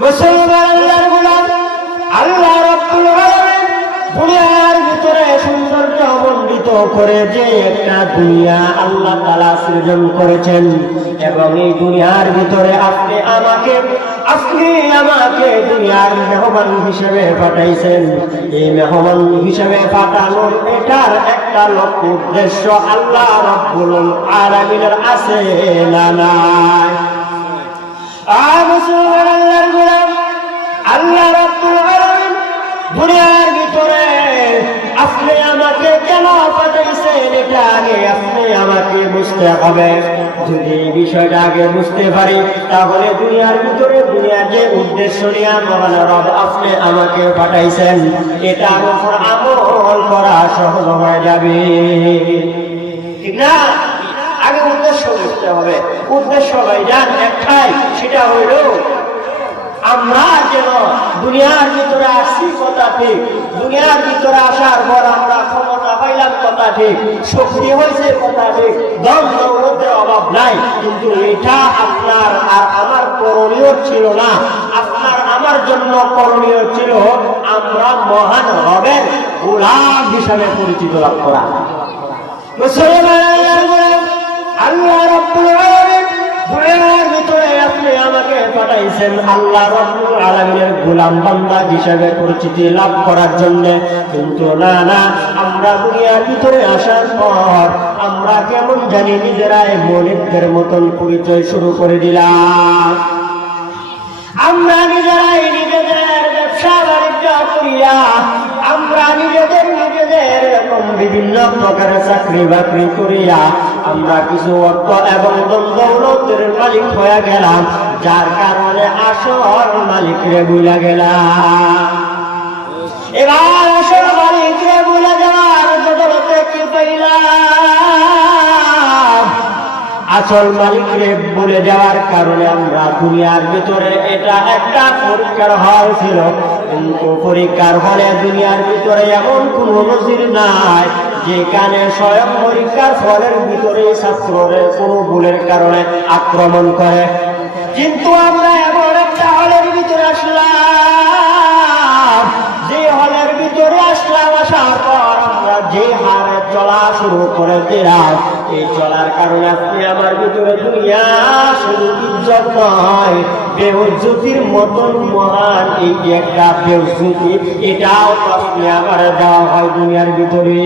মুসলমান আল্লাহর গোলাম, আল্লাহ রাব্বুল আলামিন দুনিয়ার ভিতরে সৌন্দর্য মণ্ডিত করে যে একটা দুনিয়া আল্লাহ তাআলা সৃজন করেছেন, এবং এই দুনিয়ার ভিতরে আপনি আমাকে দুনিয়ার মেহমান হিসেবে পাঠাইছেন। এই মেহমান হিসেবে পাঠানোর এটার একটা লক্ষ্য উদ্দেশ্য আল্লাহ রাব্বুল আলামিনের আছে না নাই? মুসলমান আল্লাহর গোলাম, আল্লাহ রাব্বুল আলামিন দুনিয়ার ভিতরে আপনি আমাকে কেন পাঠাইছেন এটা আগে আপনি আমাকে বুঝতে হবে। যদি এই বিষয়টা আগে বুঝতে পারি তাহলে দুনিয়ার ভিতরে দুনিয়ার যে উদ্দেশ্য নিয়ে মহান রব আপনি আমাকে পাঠাইছেন এটার উপর আমল করা সহজ হয়ে যাবে, ঠিক না? আগে উদ্দেশ্য বুঝতে হবে। উদ্দেশ্য ভাইজান একটাই, সেটা হইল আমরা যেন দুনিয়ার ভিতরে আসছি কথা ঠিক, দুনিয়ার ভিতরে আসার পর আমরা ক্ষমতা পাইলাম কথা ঠিক, শক্তি হয়েছে কথা ঠিক, ধন দৌলতের অভাব নাই, কিন্তু এটা আপনার আর আমার করণীয় ছিল না। আপনার আমার জন্য করণীয় ছিল আমরা মহান রবের গোলাম হিসাবে পরিচিত লাভ করা। আল্লাহ রাব্বুল আলামিন দুনিয়ার ভিতরে আপনি আমাকে পাঠাইছেন আল্লাহ রাব্বুল আলামিনের গোলাম বান্দা হিসেবে পরিচিতি লাভ করার জন্য। কিন্তু না, আমরা দুনিয়ার ভিতরে আসার পর আমরা কেমন জানি নিজেরাই মনিবদের মতন পরিচয় শুরু করে দিলাম। আমরা নিজেরাই নিজেদের ব্যবসা বাণিজ্য করিয়া আমরা নিজেদের এরকম বিভিন্ন প্রকারের চাকরি বাকরি করিয়া আমরা কিছু অর্থ এবং দৌলতের মালিক হয়ে গেলাম, যার কারণে আসল মালিকরে ভুলে গেলাম। এবার আসল মালিকরে ভুলে যাওয়ার বদলতে কি পাইলাম? আসল মালিকরে ভুলে যাওয়ার কারণে আমরা দুনিয়ার ভিতরে এটা একটা পরীক্ষার হল ছিল, কিন্তু পরীক্ষার হলে দুনিয়ার ভিতরে এমন কোন নজির নাই যেখানে স্বয়ং পরীক্ষার ফলের ভিতরে ছাত্রের কোনো ভুলের কারণে আক্রমণ করে। কিন্তু আমরা এমন একটা হলের ভিতরে আসলাম, যে হলের ভিতরে আসার পর আমরা যে হারে চলা শুরু করে দিলাম, এই চলার কারণে আপনি আমার ভিতরে দুনিয়া শুধু ইজ্জত নয়, বেউজ্জতির মতন মহান এই যে একটা বেউজ্জতি, এটাও আপনি আবার দেওয়া হয় দুনিয়ার ভিতরে।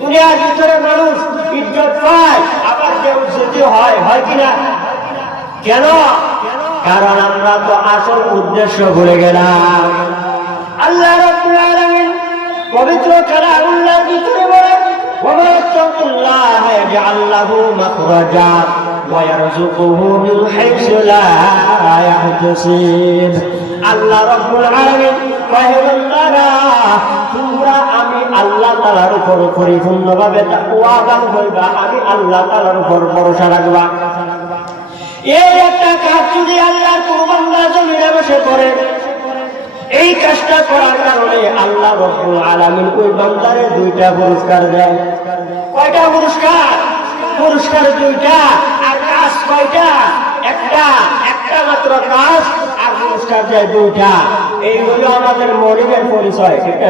দুনিয়ার ভিতরে মানুষ ইজ্জত পায়, আবার বেউজ্জতি হয় কিনা? কেন? কারণ আমরা তো আসল উদ্দেশ্য ভুলে গেলাম। আল্লাহ রাব্বুল আলামিন পবিত্র কালামুল্লাহর ভিতরে বলেন, ওয়া তাকুল্লাহা ইয়াজআল লাহু মাখরাজা ওয়া ইয়ারযুকুহু মিন হাইসু লা ইয়াহতাসিব। আল্লাহ রাব্বুল আলামিন কহে, বান্দারা তোমরা আমি আল্লাহ তাআলার উপর পরিপূর্ণভাবে তাকওয়াবান হইবা, আমি আল্লাহ তাআলার উপর ভরসা রাখবা। এই একটা কাজ যদি আল্লাহর কোন বান্দা জমিনে বসে করে, এই কাজটা করার কারণে আল্লাহ রাব্বুল আলামিন ওই বান্দারে দুইটা পুরস্কার দেয়। কয়টা পুরস্কার? পুরস্কার দুইটা। আর কাজ কয়টা? একটা মাত্র কাজ, আর পুরস্কার দেয় দুইটা। এই হলো আমাদের মনিবের পরিচয়, ঠিক না?